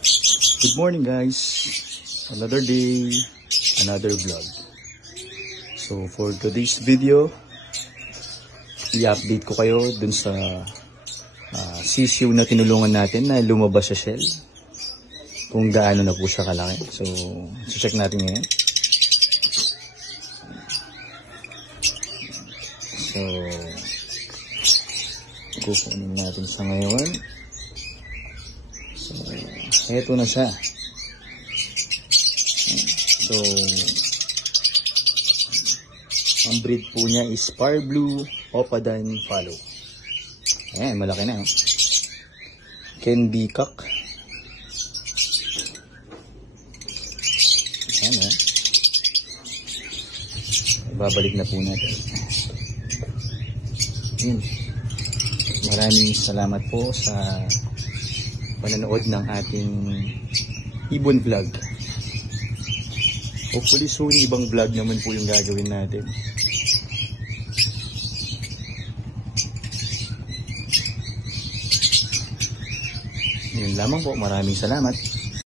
Good morning guys, another day, another vlog. So for today's video, i-update ko kayo dun sa sisiw na tinulungan natin na lumabas sa shell, kung gaano na po siya kalaki. So check natin ngayon. So kukunin natin sa ngayon. So eto na siya. So ang breed po niya is Parblue Opadan Fallow. Ayan, malaki na. Candy Cock. Ayan, babalik na po natin. Ayan. Maraming salamat po sa panonood ng ating ibon vlog. Hopefully soon ibang vlog naman po yung gagawin natin. Yun lamang po, maraming salamat.